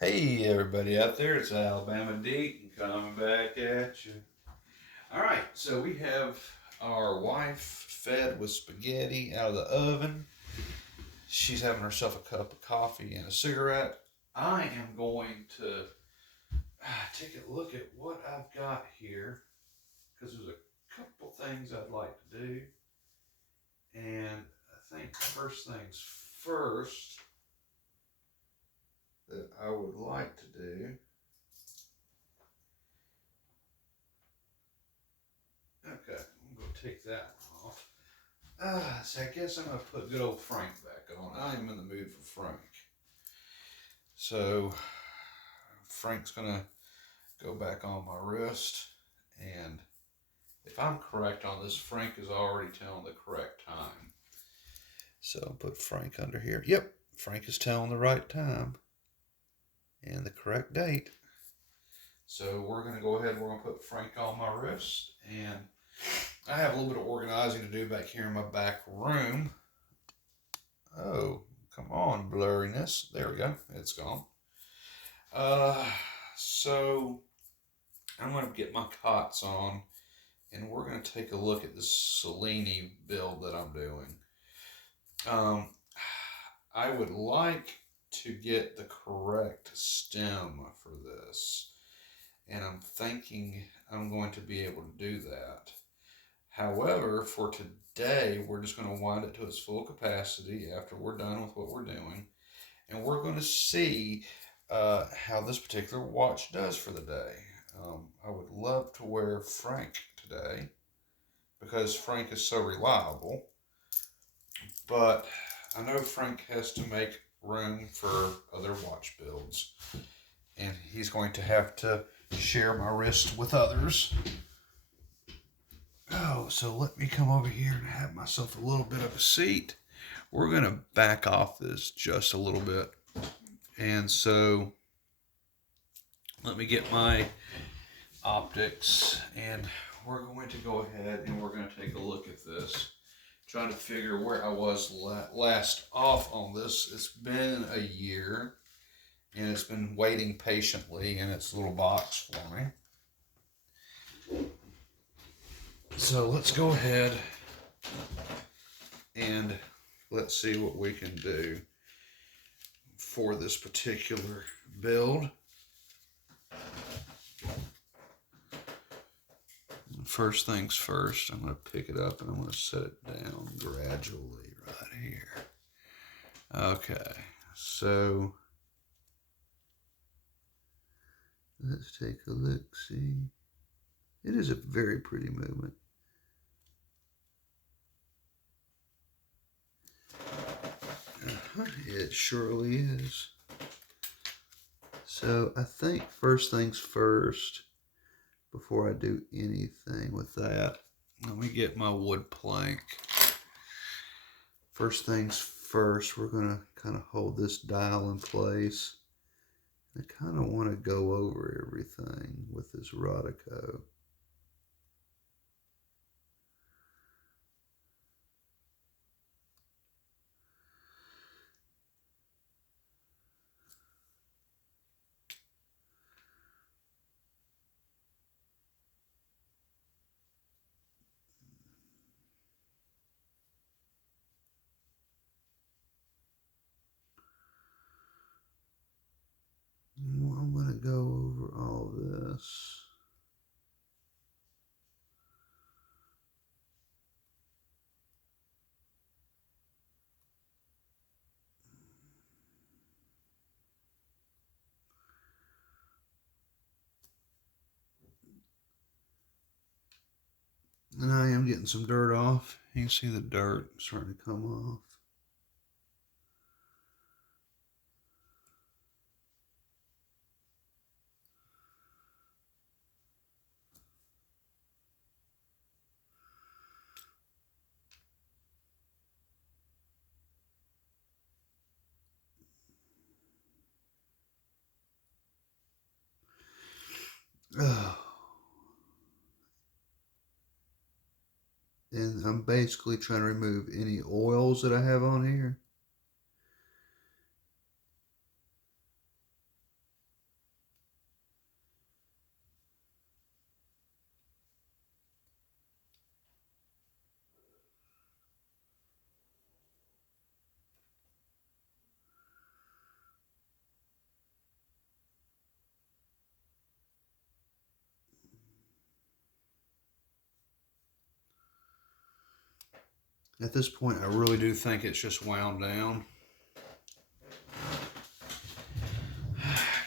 Hey everybody out there, it's Alabama Deacon coming back at you. Alright, so we have our wife fed with spaghetti out of the oven. She's having herself a cup of coffee and a cigarette. I am going to take a look at what I've got here because there's a couple things I'd like to do. And I think first things first that I would like to do. Okay, I'm going to take that off. So I guess I'm gonna put good old Frank back on. I am in the mood for Frank. So Frank's gonna go back on my wrist, and if I'm correct on this, Frank is already telling the correct time. So I'll put Frank under here. Yep, Frank is telling the right time and the correct date. So we're gonna go ahead. We're gonna put Frank on my wrist, and I have a little bit of organizing to do back here in my back room. Oh, come on, blurriness. There we go. It's gone. Uh, so I'm going to get my cots on, and we're going to take a look at this Cellini build that I'm doing. Um, I would like to get the correct stem for this, and I'm thinking I'm going to be able to do that. However, for today, we're just going to wind it to its full capacity after we're done with what we're doing, and we're going to see how this particular watch does for the day. I would love to wear Frank today because Frank is so reliable, but I know Frank has to make room for other watch builds, and he's going to have to share my wrist with others. Oh, so let me come over here and have myself a little bit of a seat. We're going to back off this just a little bit. And so let me get my optics, and we're going to go ahead and we're going to take a look at this, trying to figure where I was last off on this. It's been a year, and it's been waiting patiently in its little box for me. So let's go ahead and let's see what we can do for this particular build. First things first, I'm going to pick it up and I'm going to set it down gradually right here. Okay, so let's take a look, see. It is a very pretty movement. It surely is. So I think first things first, before I do anything with that, let me get my wood plank. First things first, we're going to kind of hold this dial in place. I kind of want to go over everything with this Rodico. I'm going to go over all this. And I am getting some dirt off. You can see the dirt starting to come off. Oh. And I'm basically trying to remove any oils that I have on here. At this point, I really do think it's just wound down.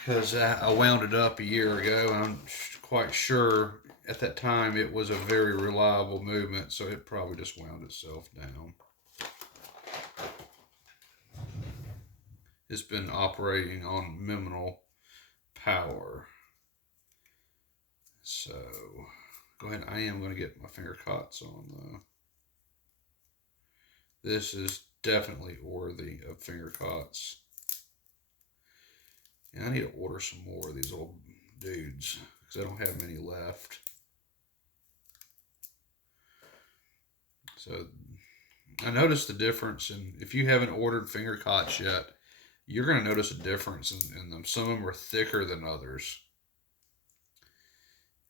Because I wound it up a year ago, and I'm quite sure at that time it was a very reliable movement, so it probably just wound itself down. It's been operating on minimal power. So, go ahead. I am going to get my finger cots on though. This is definitely worthy of finger cots. And I need to order some more of these old dudes because I don't have many left. So I noticed the difference, and if you haven't ordered finger cots yet, you're going to notice a difference in them. Some of them are thicker than others,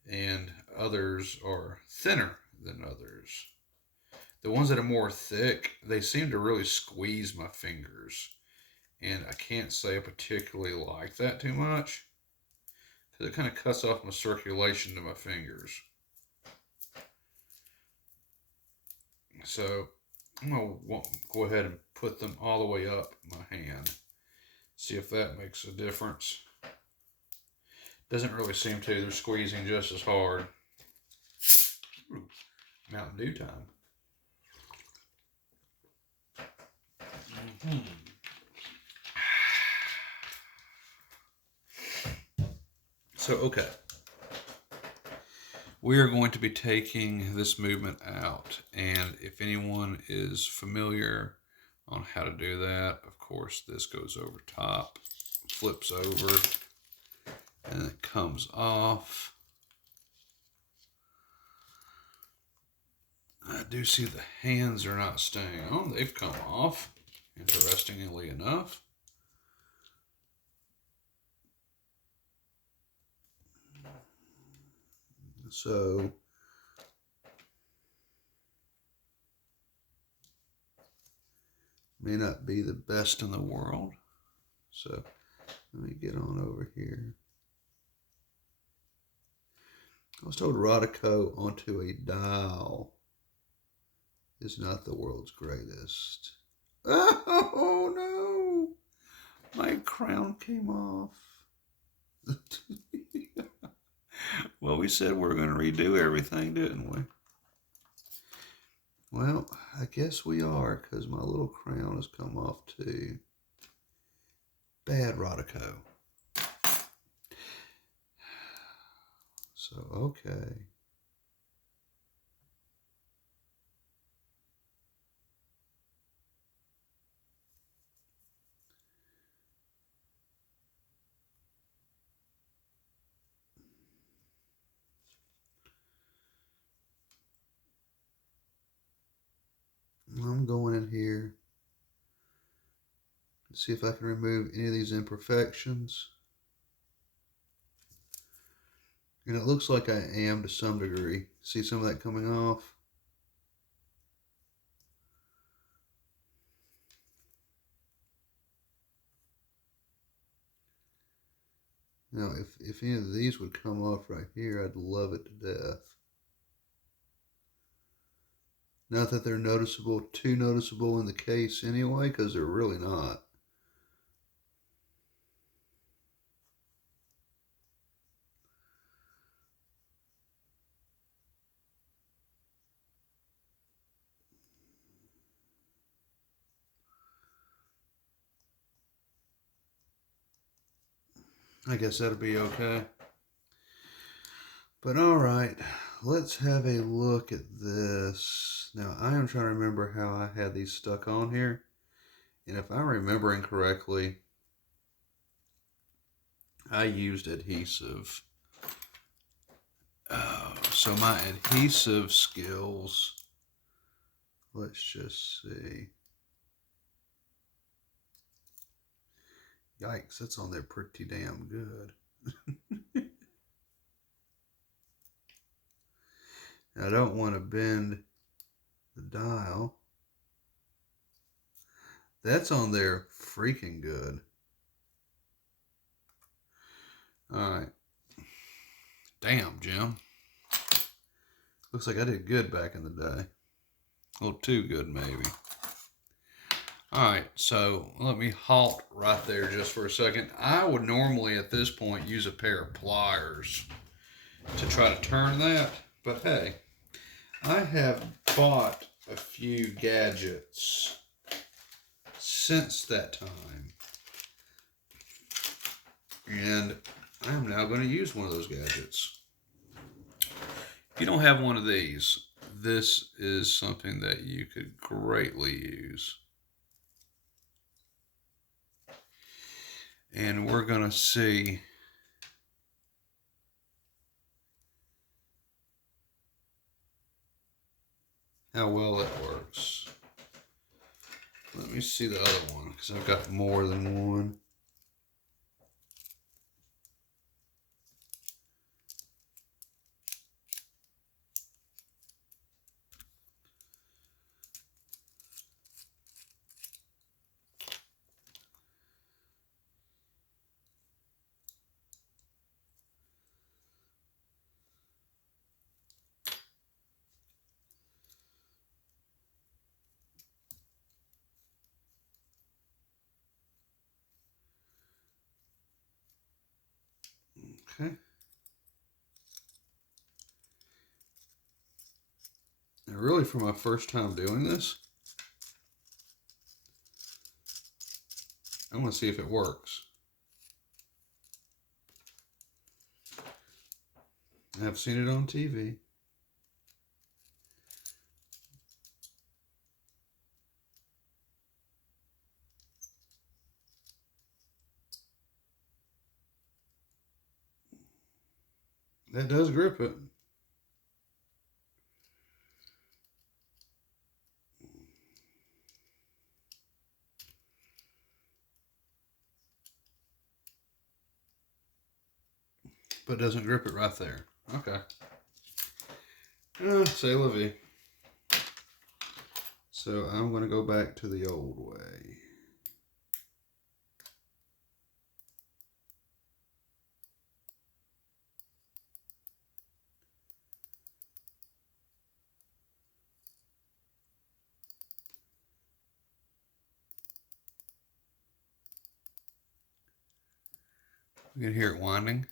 and others are thinner than others. The ones that are more thick, they seem to really squeeze my fingers, and I can't say I particularly like that too much because it kind of cuts off my circulation to my fingers. So I'm going to go ahead and put them all the way up my hand. See if that makes a difference. Doesn't really seem to. They're squeezing just as hard. Ooh, Mountain Dew time. Mm-hmm. So, okay. We are going to be taking this movement out. And if anyone is familiar on how to do that, of course, this goes over top, flips over, and it comes off. I do see the hands are not staying on. They've come off, interestingly enough. So may not be the best in the world. So let me get on over here. I was told Rodico onto a dial is not the world's greatest. Oh no! My crown came off. Well, we said we were going to redo everything, didn't we? Well, I guess we are, because my little crown has come off too. Bad Rodico. So, okay. I'm going in here to see if I can remove any of these imperfections. And it looks like I am to some degree. See some of that coming off? Now, if any of these would come off right here, I'd love it to death. Not that they're too noticeable in the case anyway, because they're really not. I guess that'll be okay. But all right, let's have a look at this. Now, I am trying to remember how I had these stuck on here. And if I'm remembering correctly, I used adhesive. So my adhesive skills, let's just see. Yikes, that's on there pretty damn good. I don't want to bend the dial. That's on there freaking good. All right. Damn, Jim. Looks like I did good back in the day. A little too good, maybe. All right, so let me halt right there just for a second. I would normally at this point use a pair of pliers to try to turn that, but hey, I have bought a few gadgets since that time, and I am now going to use one of those gadgets. If you don't have one of these, this is something that you could greatly use. And we're going to see how well it works. Let me see the other one because I've got more than one. Okay. Now, really, for my first time doing this, I want to see if it works. I've seen it on TV. That does grip it. But doesn't grip it right there. Okay. C'est la vie. So I'm going to go back to the old way. You can hear it winding.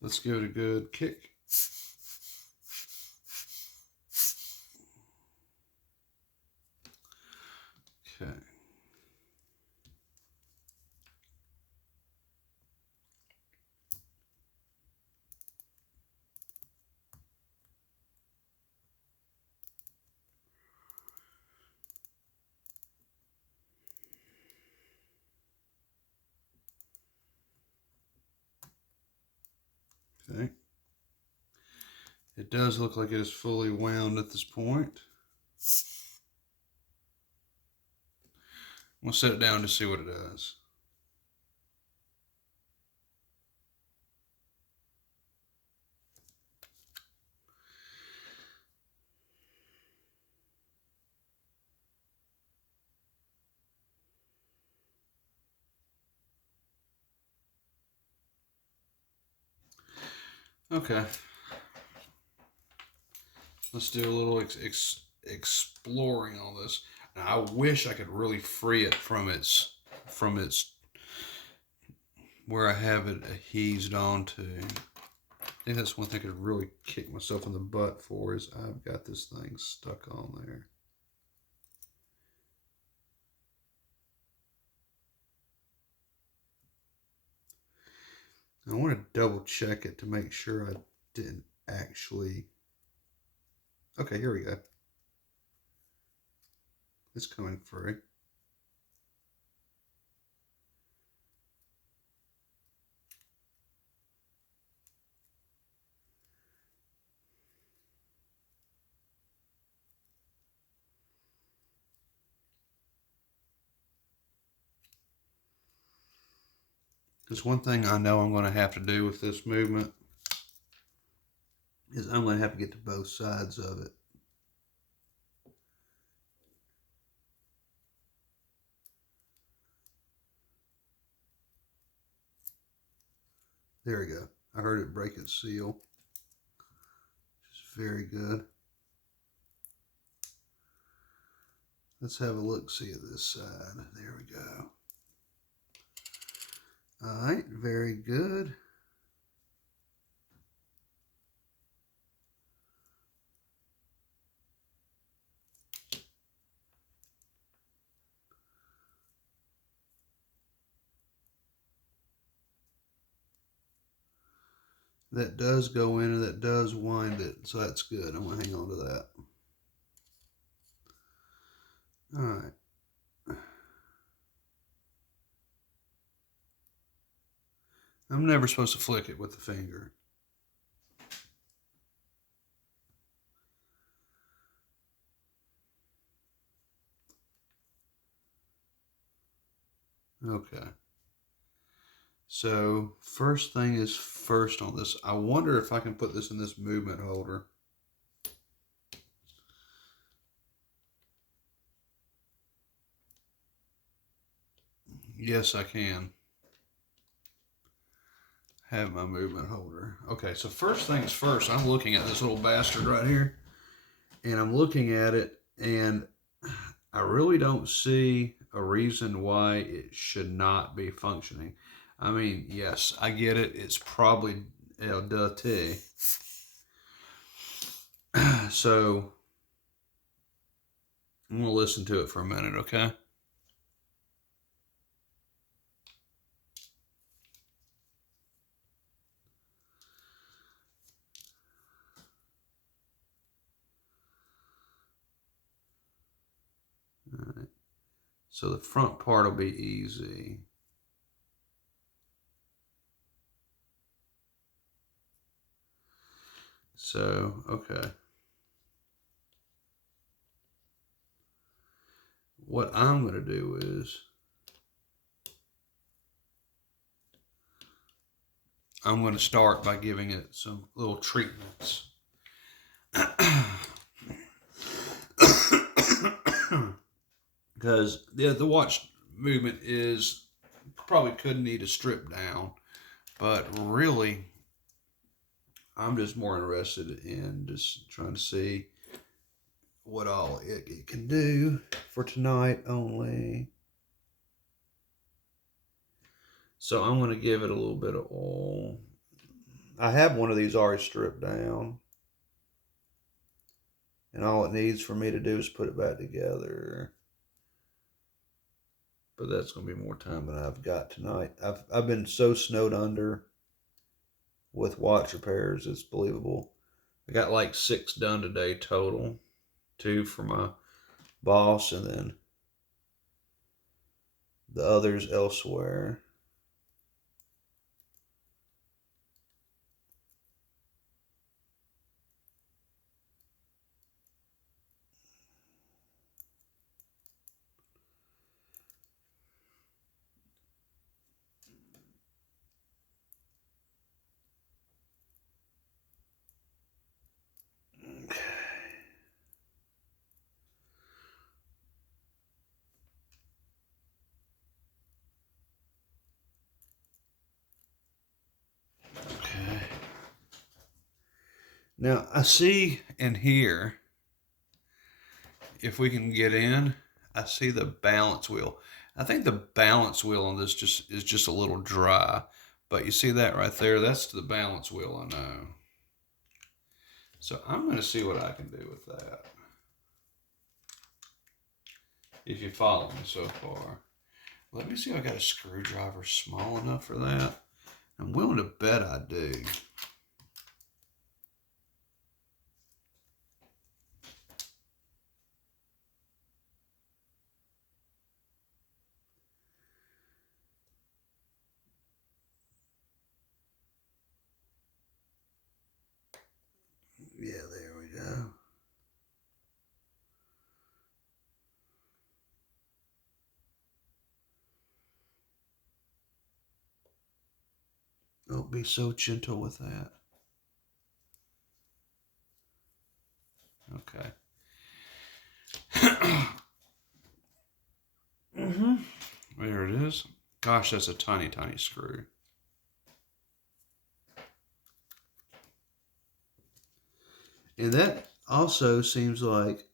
Let's give it a good kick. Okay. Okay. It does look like it is fully wound at this point. We'll set it down to see what it does. Okay. Let's do a little exploring on this. Now, I wish I could really free it from its where I have it adhesed onto. I think that's one thing I could really kick myself in the butt for is I've got this thing stuck on there. I want to double check it to make sure I didn't actually. Okay, here we go. It's coming free. Because one thing I know I'm going to have to do with this movement is I'm going to have to get to both sides of it. There we go. I heard it break its seal. Which is very good. Let's have a look-see at this side. There we go. All right, very good. That does go in and that does wind it, so that's good. I'm going to hang on to that. All right. I'm never supposed to flick it with the finger. Okay. So first thing is first on this. I wonder if I can put this in this movement holder. Yes, I can. Have my movement holder. Okay, so first things first, I'm looking at this little bastard right here. And I'm looking at it, and I really don't see a reason why it should not be functioning. I mean, yes, I get it. It's probably dirty. So I'm going to listen to it for a minute, okay? All right. So the front part will be easy. So, okay. What I'm going to do is I'm going to start by giving it some little treatments. Because the watch movement is probably could need a strip down, but really I'm just more interested in just trying to see what all it can do for tonight only. So I'm going to give it a little bit of oil. I have one of these already stripped down. And all it needs for me to do is put it back together. But that's going to be more time than I've got tonight. I've been so snowed under with watch repairs, it's believable. I got like 6 done today total. 2 for my boss and then the others elsewhere. Okay. Now I see in here, if we can get in, I see the balance wheel. I think the balance wheel on this is just a little dry, but you see that right there? That's the balance wheel, I know. So I'm going to see what I can do with that. If you follow me so far. Let me see if I got a screwdriver small enough for that. I'm willing to bet I do. Yeah, there we go. Don't be so gentle with that. Okay. There it is. Gosh, that's a tiny, tiny screw. And that also seems like,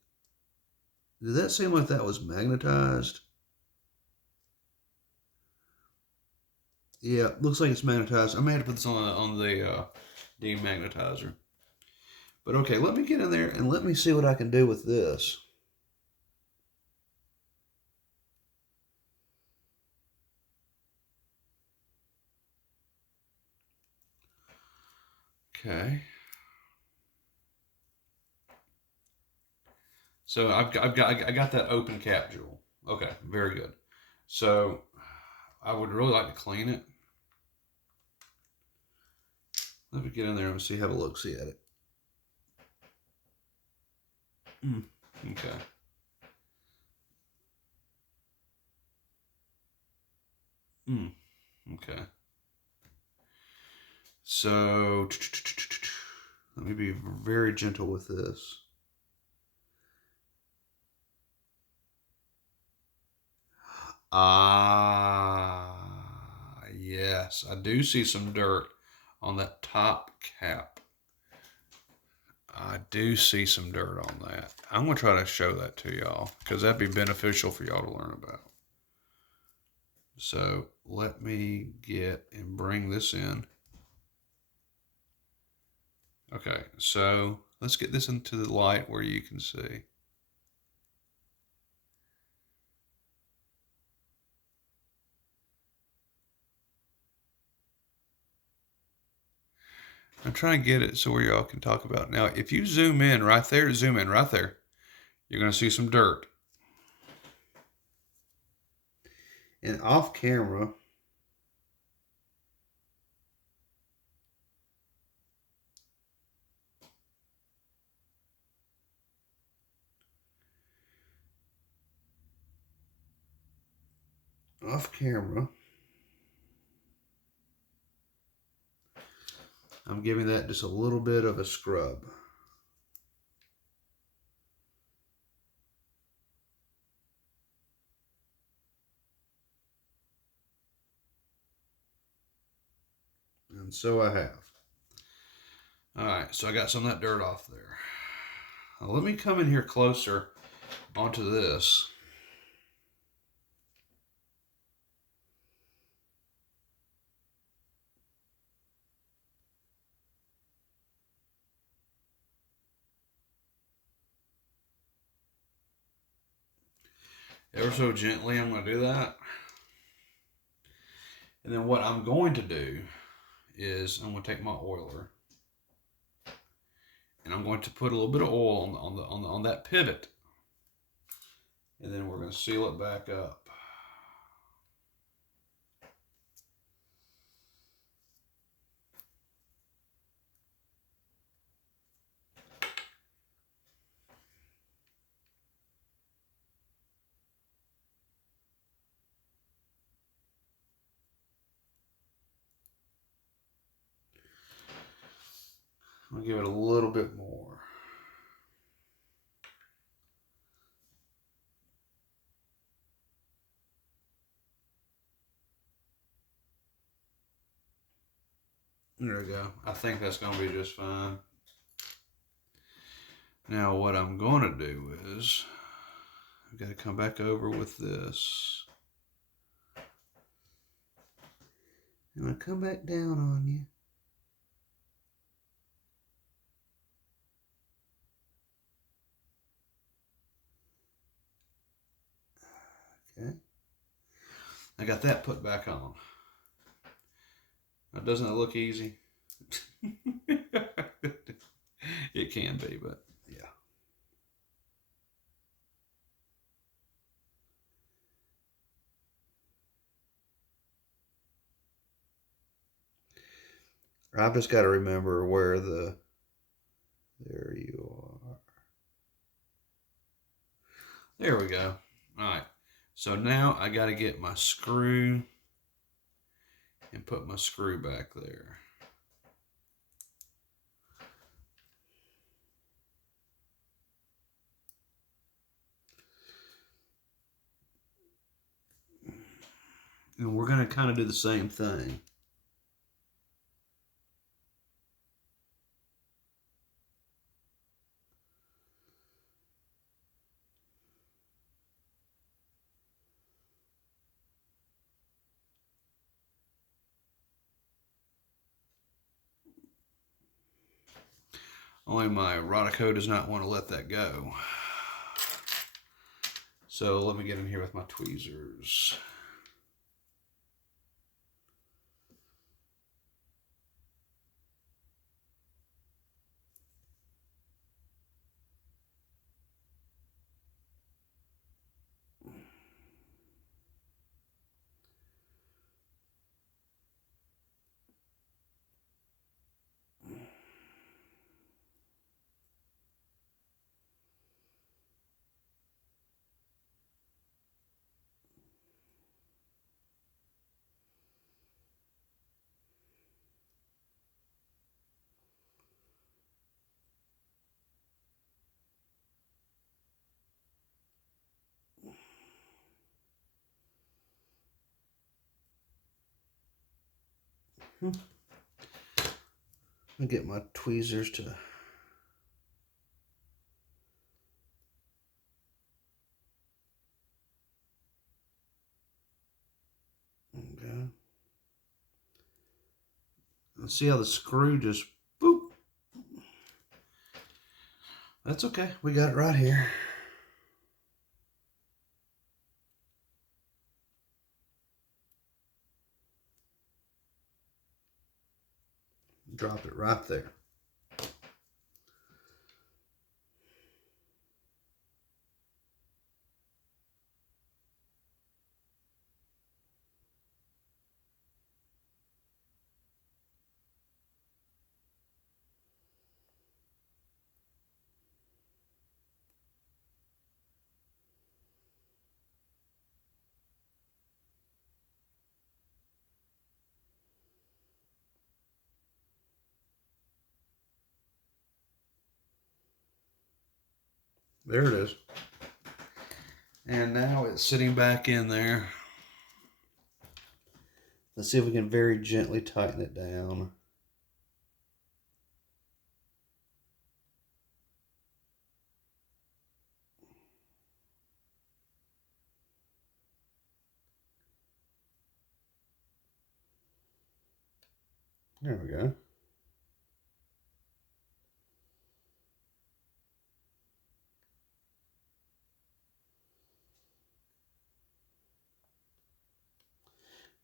did that seem like that was magnetized? Yeah, looks like it's magnetized. I may have to put this on the demagnetizer. But okay, let me get in there and let me see what I can do with this. Okay. So I got that open cap jewel. Okay, very good. So I would really like to clean it. Let me get in there and see, have a look, see at it. Okay. Okay. So let me be very gentle with this. Ah, yes, I do see some dirt on that top cap. I do see some dirt on that. I'm going to try to show that to y'all because that'd be beneficial for y'all to learn about. So let me get and bring this in. Okay, so let's get this into the light where you can see. I'm trying to get it so where y'all can talk about it. Now, if you zoom in right there, you're going to see some dirt. And off camera, I'm giving that just a little bit of a scrub. And so I have. All right, so I got some of that dirt off there. Now let me come in here closer onto this. Ever so gently, I'm going to do that. And then what I'm going to do is I'm going to take my oiler and I'm going to put a little bit of oil on that pivot, and then we're going to seal it back up. I'll give it a little bit more. There we go. I think that's going to be just fine. Now what I'm going to do is I've got to come back over with this. I'm going to come back down on you. Okay. I got that put back on. Now, doesn't it look easy? It can be, but yeah. I've just got to remember where the, there you are. There we go. All right. So now I got to get my screw and put my screw back there. And we're going to kind of do the same thing. Only my Rolex does not want to let that go. So let me get in here with my tweezers. I'll get my tweezers to okay. And see how the screw just boop. That's okay. We got it right here. Drop it right there. There it is. And now it's sitting back in there. Let's see if we can very gently tighten it down. There we go.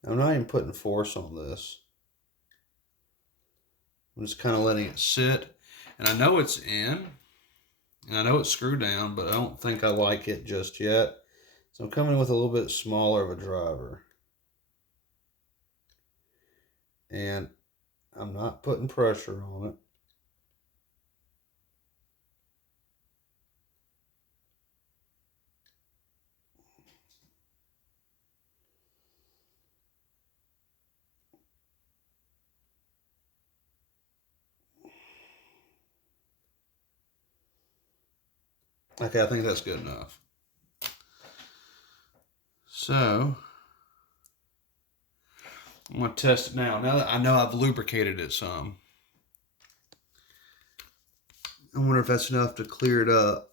I'm not even putting force on this. I'm just kind of letting it sit. And I know it's in. And I know it's screwed down, but I don't think I like it just yet. So I'm coming in with a little bit smaller of a driver. And I'm not putting pressure on it. Okay, I think that's good enough. So, I'm going to test it now. Now that I know I've lubricated it some. I wonder if that's enough to clear it up.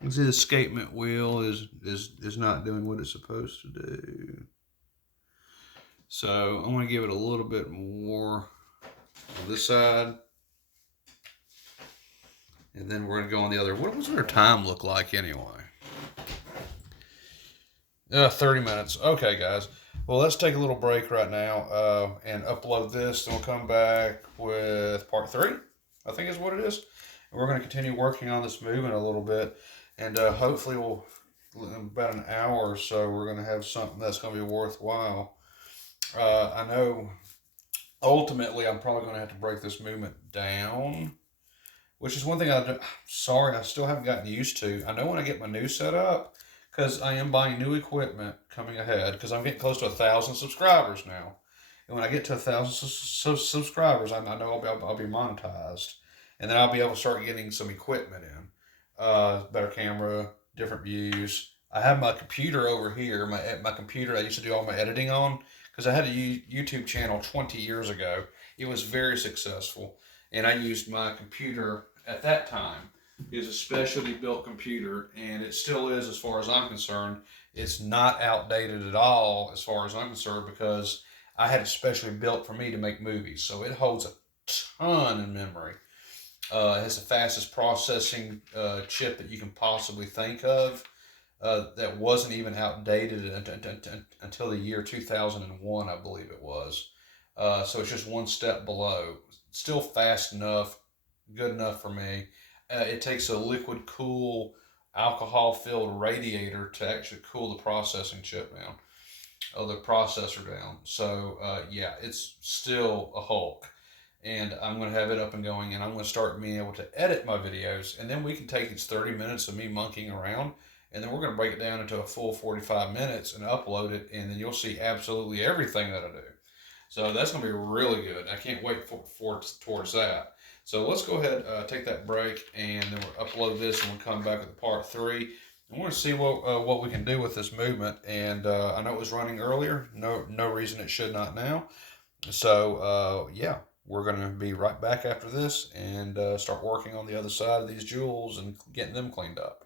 You see the escapement wheel is not doing what it's supposed to do. So I'm going to give it a little bit more on this side. And then we're going to go on the other. What was our time look like anyway? 30 minutes. Okay, guys. Well, let's take a little break right now and upload this. Then we'll come back with part 3, I think is what it is. And we're going to continue working on this movement a little bit. And hopefully in about an hour or so, we're going to have something that's going to be worthwhile. I know ultimately I'm probably going to have to break this movement down, which is one thing sorry, I still haven't gotten used to. I know when I get my new setup, because I am buying new equipment coming ahead, because I'm getting close to 1,000 subscribers now. And when I get to 1,000 subscribers, I know I'll be monetized. And then I'll be able to start getting some equipment in. Better camera, different views. I have my computer over here, my computer I used to do all my editing on, because I had a YouTube channel 20 years ago. It was very successful. And I used my computer at that time. It was a specialty built computer, and it still is as far as I'm concerned. It's not outdated at all as far as I'm concerned, because I had it specially built for me to make movies. So it holds a ton in memory. It has the fastest processing chip that you can possibly think of. That wasn't even outdated until the year 2001, I believe it was. So it's just one step below. Still fast enough, good enough for me. It takes a liquid cool, alcohol filled radiator to actually cool the processing chip down, or the processor down. So yeah, it's still a Hulk. And I'm going to have it up and going, and I'm going to start being able to edit my videos, and then we can take these 30 minutes of me monkeying around, and then we're going to break it down into a full 45 minutes and upload it, and then you'll see absolutely everything that I do. So that's going to be really good. I can't wait towards that. So let's go ahead, take that break, and then we'll upload this, and we'll come back with part 3. And we're going to see what we can do with this movement. And I know it was running earlier. No reason it should not now. So yeah, we're going to be right back after this and start working on the other side of these jewels and getting them cleaned up.